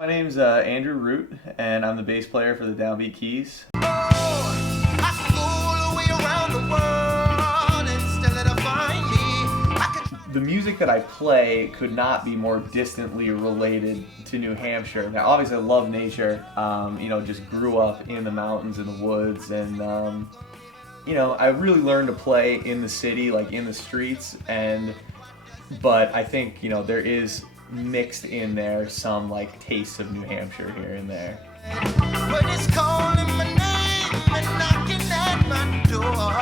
My name's Andrew Root, and I'm the bass player for the Downbeat Keys. The music that I play could not be more distantly related to New Hampshire. Now, obviously, I love nature. Just grew up in the mountains and the woods, and I really learned to play in the city, like in the streets. But I think there is mixed in there some like tastes of New Hampshire here and there. But it's calling my name and knocking at my door.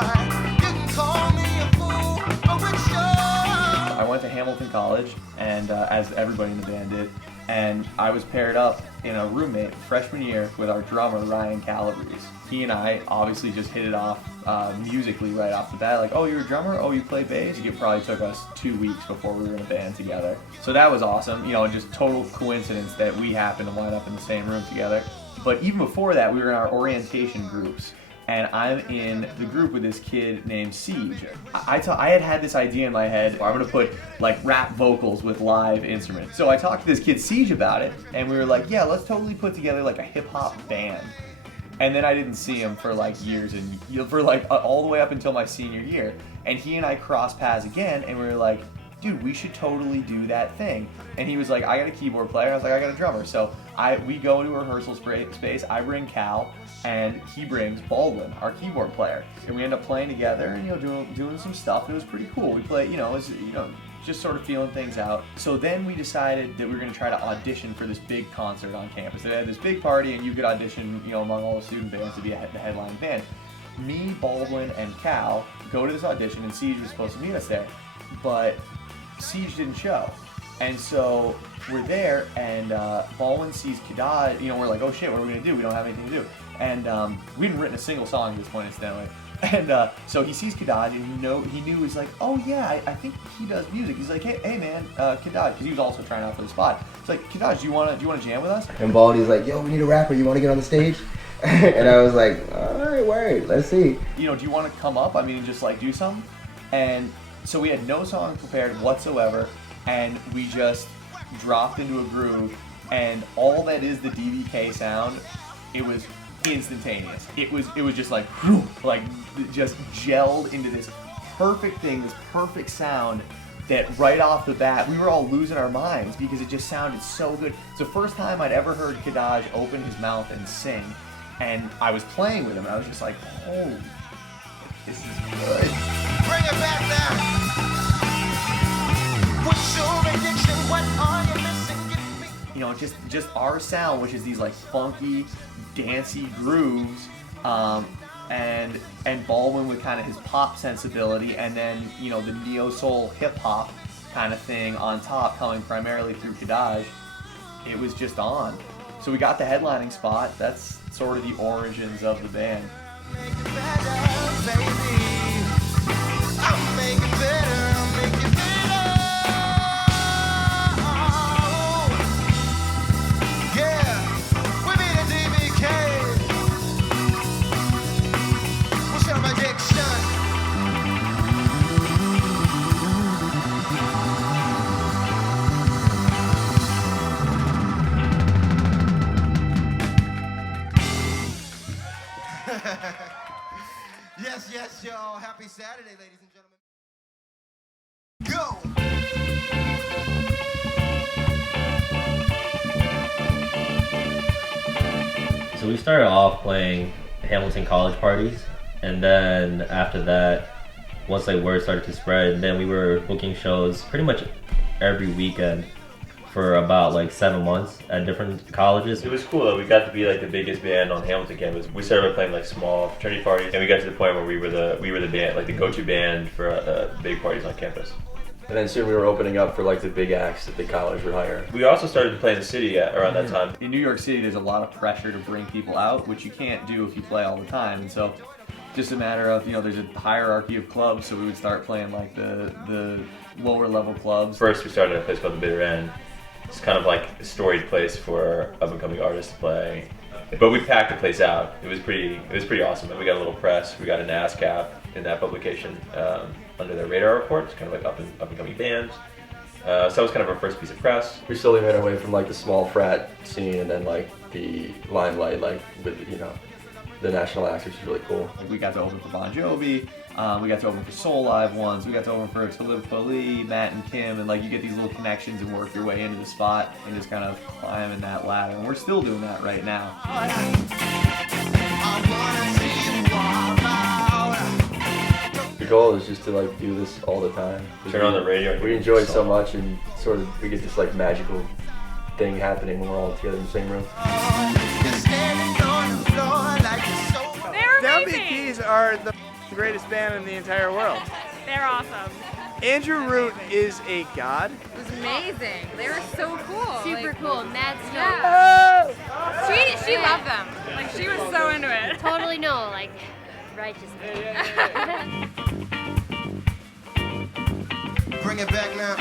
You can call me a fool, but it's sure. I went to Hamilton College, and as everybody in the band did, and I was paired up in a roommate freshman year with our drummer Ryan Calabrese. He and I obviously just hit it off musically right off the bat. Like, oh, you're a drummer? Oh, you play bass? It probably took us 2 weeks before we were in a band together. So that was awesome. Just total coincidence that we happened to wind up in the same room together. But even before that, we were in our orientation groups. And I'm in the group with this kid named Siege. I had this idea in my head, I'm gonna put like rap vocals with live instruments. So I talked to this kid Siege about it, and we were like, yeah, let's totally put together like a hip hop band. And then I didn't see him for like years and for like all the way up until my senior year. And he and I crossed paths again, and we were like, dude, we should totally do that thing. And he was like, I got a keyboard player. I was like, I got a drummer. So we go into a rehearsal space. I bring Cal, and he brings Baldwin, our keyboard player. And we end up playing together and doing some stuff. It was pretty cool. We play, just sort of feeling things out. So then we decided that we were going to try to audition for this big concert on campus. They had this big party, and you could audition, among all the student bands to be the headline band. Me, Baldwin, and Cal go to this audition, and Siege was supposed to meet us there, but Siege didn't show. And so we're there, and Baldwin sees Kadaj. We're like, oh shit, what are we going to do? We don't have anything to do. And we hadn't written a single song at this point, incidentally. And so he sees Kadaj, and he knew, he's like, oh yeah, I think he does music. He's like, hey man, Kadaj, because he was also trying out for the spot. He's like, Kadaj, do you want to jam with us? And Baldy's like, yo, we need a rapper. You want to get on the stage? And I was like, all right, word, let's see. Do you want to come up? Just like do something? And so we had no song prepared whatsoever, and we just dropped into a groove, and all that is the DBK sound, it was instantaneous. It was just like just gelled into this perfect thing, this perfect sound that right off the bat, we were all losing our minds because it just sounded so good. It's the first time I'd ever heard Kadaj open his mouth and sing, and I was playing with him, and I was just like, oh, this is good. Bring it back now. What's your addiction? What are you missing? Give me. Just our sound, which is these like funky, dancey grooves, and Baldwin with kind of his pop sensibility, and then the neo-soul hip-hop kind of thing on top, coming primarily through Kadaj. It was just on. So we got the headlining spot. That's sort of the origins of the band. Make it better, baby. I'll make it better, I'll make it better. Yes, y'all. Happy Saturday, ladies and gentlemen. Go! So we started off playing Hamilton college parties, and then after that, once word started to spread, then we were booking shows pretty much every weekend for about 7 months at different colleges. It was cool though. We got to be the biggest band on Hamilton campus. We started playing small fraternity parties, and we got to the point where we were the band, the go-to band for big parties on campus. And then soon we were opening up for the big acts that the college would hire. We also started to play in the city around that time. In New York City, there's a lot of pressure to bring people out, which you can't do if you play all the time. And so, just a matter of there's a hierarchy of clubs. So we would start playing the lower level clubs. First, we started at a place called the Bitter End. It's kind of a storied place for up-and-coming artists to play. But we packed the place out. It was pretty awesome. And we got a little press. We got an ASCAP in that publication under their radar report. It's kind of up and coming bands. So that was kind of our first piece of press. We slowly made our way from like the small frat scene and then like the limelight, like with, you know, the national acts, which is really cool. We got to open for Bon Jovi, we got to open for Soul Live once, we got to open for Talib Kweli, Matt and Kim, and like you get these little connections and work your way into the spot and just kind of climbing that ladder. And we're still doing that right now. The goal is just to like do this all the time. Turn on the radio and We hear enjoy the it so song. much, and sort of we get this like magical thing happening when we're all together in the same room. The MVPs are the greatest band in the entire world. They're awesome. Andrew Root is a god. It was amazing. They were so cool. Super Like, cool. Mad stoked. Yeah. She loved them. Like she was so into it. Totally no, like righteous. Bring it back now.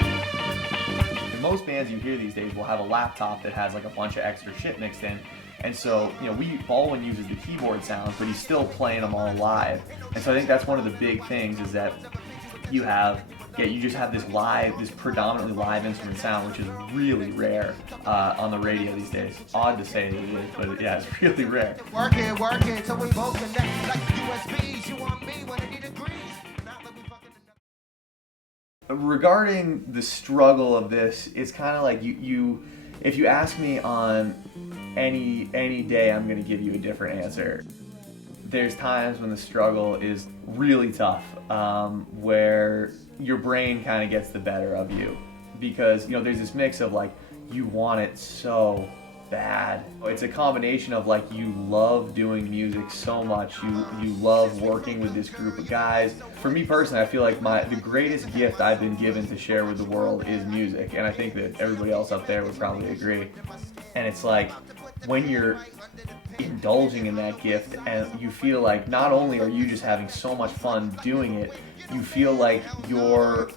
And most bands you hear these days will have a laptop that has like a bunch of extra shit mixed in. And so, you know, Baldwin uses the keyboard sounds, but he's still playing them all live. And so I think that's one of the big things is that you just have this predominantly live instrument sound, which is really rare on the radio these days. Odd to say that it is, but yeah, it's really rare. Work it, till we both connect like USBs. You want me when I need degrees. Not let me fucking Regarding the struggle of this, it's kind of like if you ask me on any day, I'm going to give you a different answer. There's times when the struggle is really tough, where your brain kind of gets the better of you, because you know there's this mix of like you want it so bad. It's a combination of like you love doing music so much, you love working with this group of guys. For me personally, I feel like the greatest gift I've been given to share with the world is music, and I think that everybody else up there would probably agree. And it's like when you're indulging in that gift and you feel like not only are you just having so much fun doing it, you feel like you're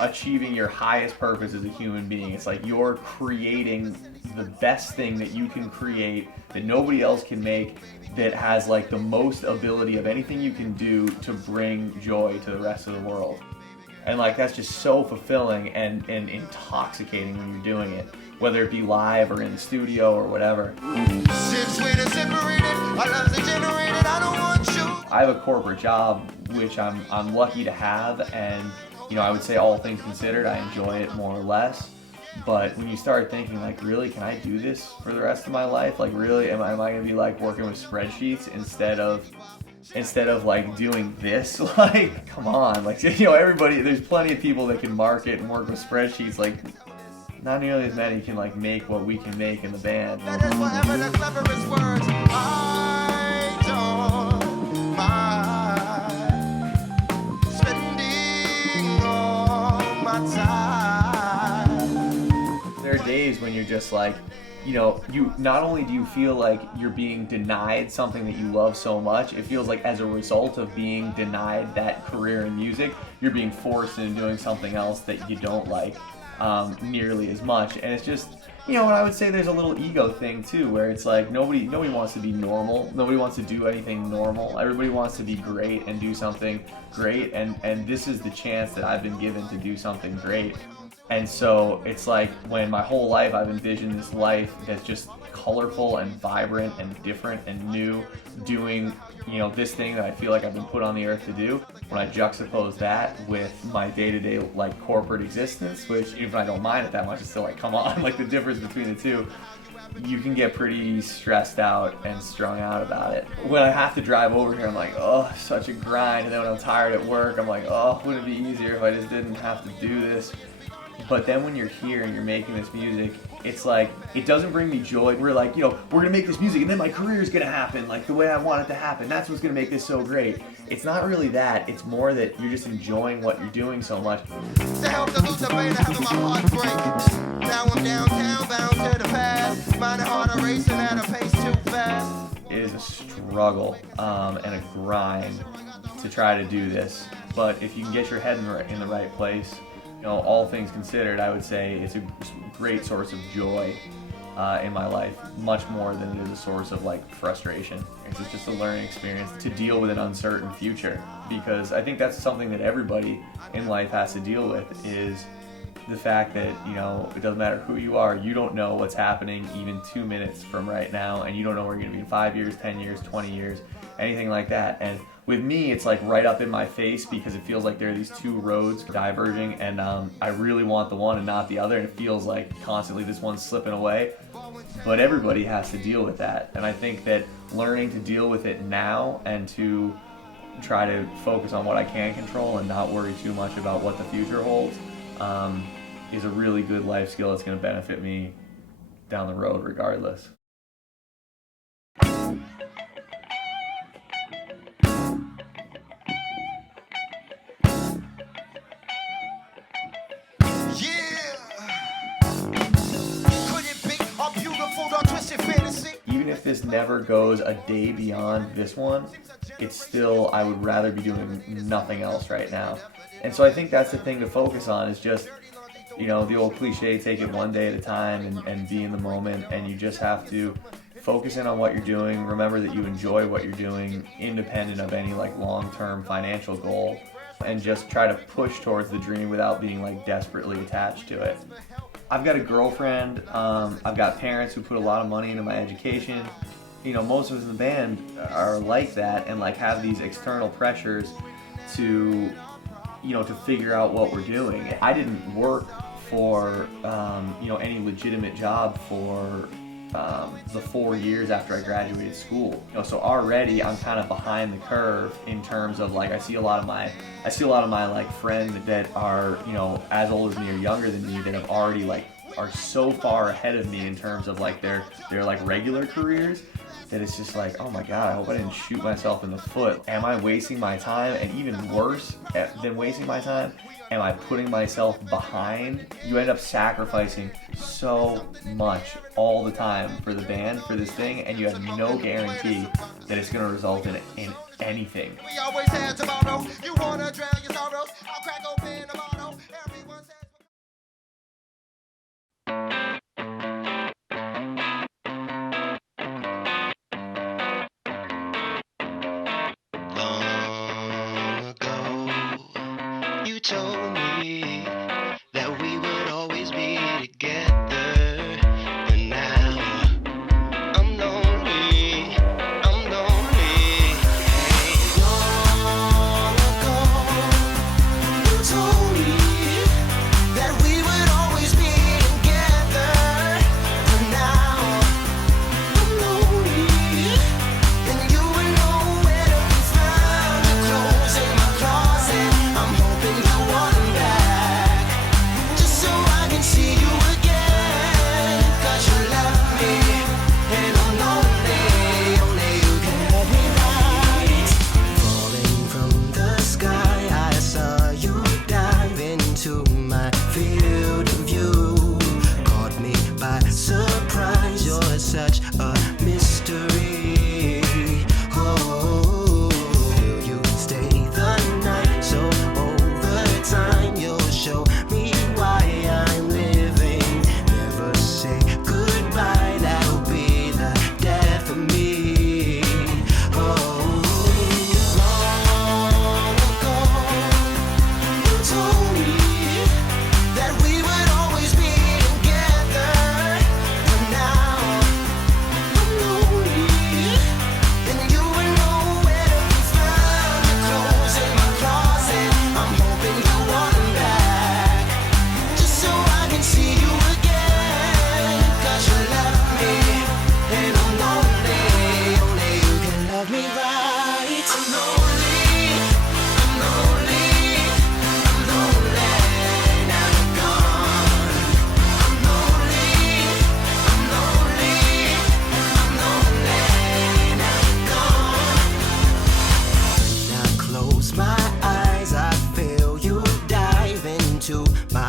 achieving your highest purpose as a human being. It's like you're creating the best thing that you can create, that nobody else can make, that has like the most ability of anything you can do to bring joy to the rest of the world. And like that's just so fulfilling and intoxicating when you're doing it, whether it be live or in the studio or whatever. Since we're separated, our loves are generated. I don't want you. I have a corporate job, which I'm lucky to have, and you know I would say all things considered, I enjoy it more or less. But when you start thinking like, really, can I do this for the rest of my life? Like, really, am I gonna be like working with spreadsheets instead of like doing this? Like, come on, like you know, everybody. There's plenty of people that can market and work with spreadsheets. Like, not nearly as many can like make what we can make in the band. That is forever the cleverest words. I don't mind spending all my time. There are days when you're just like, you know, you not only do you feel like you're being denied something that you love so much, it feels like as a result of being denied that career in music, you're being forced into doing something else that you don't like nearly as much. And it's just, you know, and I would say there's a little ego thing too, where it's like nobody wants to be normal. Nobody wants to do anything normal. Everybody wants to be great and do something great. And this is the chance that I've been given to do something great. And so it's like when my whole life I've envisioned this life that's just colorful and vibrant and different and new, doing, you know, this thing that I feel like I've been put on the earth to do. When I juxtapose that with my day-to-day like corporate existence, which even if I don't mind it that much, it's still like, come on, like the difference between the two, you can get pretty stressed out and strung out about it. When I have to drive over here, I'm like, oh, such a grind. And then when I'm tired at work, I'm like, oh, wouldn't it be easier if I just didn't have to do this? But then when you're here and you're making this music, it's like, it doesn't bring me joy. We're like, you know, we're gonna make this music and then my career is gonna happen like the way I want it to happen. That's what's gonna make this so great. It's not really that. It's more that you're just enjoying what you're doing so much. To help dilute the pain of having my heart break. Now I'm downtown, bound to the past. Finding heart racing at a pace too fast. It is a struggle and a grind to try to do this. But if you can get your head in the right place, you know, all things considered, I would say it's a great source of joy in my life, much more than it is a source of like frustration. It's just a learning experience to deal with an uncertain future, because I think that's something that everybody in life has to deal with, is the fact that, you know, it doesn't matter who you are, you don't know what's happening even 2 minutes from right now, and you don't know where you're going to be in 5 years, 10 years, 20 years, anything like that. And with me, it's like right up in my face because it feels like there are these two roads diverging, and I really want the one and not the other, and it feels like constantly this one's slipping away. But everybody has to deal with that, and I think that learning to deal with it now and to try to focus on what I can control and not worry too much about what the future holds is a really good life skill that's going to benefit me down the road regardless. Even if this never goes a day beyond this one, it's still, I would rather be doing nothing else right now. And so I think that's the thing to focus on, is just, you know, the old cliche, take it one day at a time and be in the moment. And you just have to focus in on what you're doing. Remember that you enjoy what you're doing, independent of any like long-term financial goal, and just try to push towards the dream without being like desperately attached to it. I've got a girlfriend, I've got parents who put a lot of money into my education. You know, most of us in the band are like that and like have these external pressures to, you know, to figure out what we're doing. I didn't work for, you know, any legitimate job for the 4 years after I graduated school. You know, so already I'm kind of behind the curve in terms of like I see a lot of my like friends that are, you know, as old as me or younger than me that have already like are so far ahead of me in terms of like their like regular careers that it's just like, oh my God, I hope I didn't shoot myself in the foot. Am I wasting my time? And even worse than wasting my time, am I putting myself behind? You end up sacrificing so much all the time for the band, for this thing, and you have no guarantee that it's going to result in anything. We always have tomorrow. You wanna drown your sorrows? I'll crack open a bottle. Everyone says. Long ago, you told me that we would always be together, but now I'm lonely. Hey, long ago, you told me that we would always be together, but now I'm lonely, and you would know where to be found. Your clothes in my closet, I'm hoping you want them back, just so I can see you again. 'Cause you left me, and I'm lonely. Only you can help me right. Falling from the sky, I saw you dive into my field of view. Caught me by surprise, you're such a mystery. Oh, will you stay the night? So over time you'll show me why I'm living. Never say goodbye, that'll be the death of me. Oh, long ago you told me that we would always be together, but now I'm lonely, and you would know where to be found. Your clothes in my closet, I'm hoping you want them back, just so I can see you again. 'Cause you left me, and I'm lonely. Only you can love me right. I'm lonely, I'm lonely, I'm lonely. Now you're gone. I'm lonely, I'm lonely, I'm lonely. Now you're gone. When I close my eyes, I feel you dive into my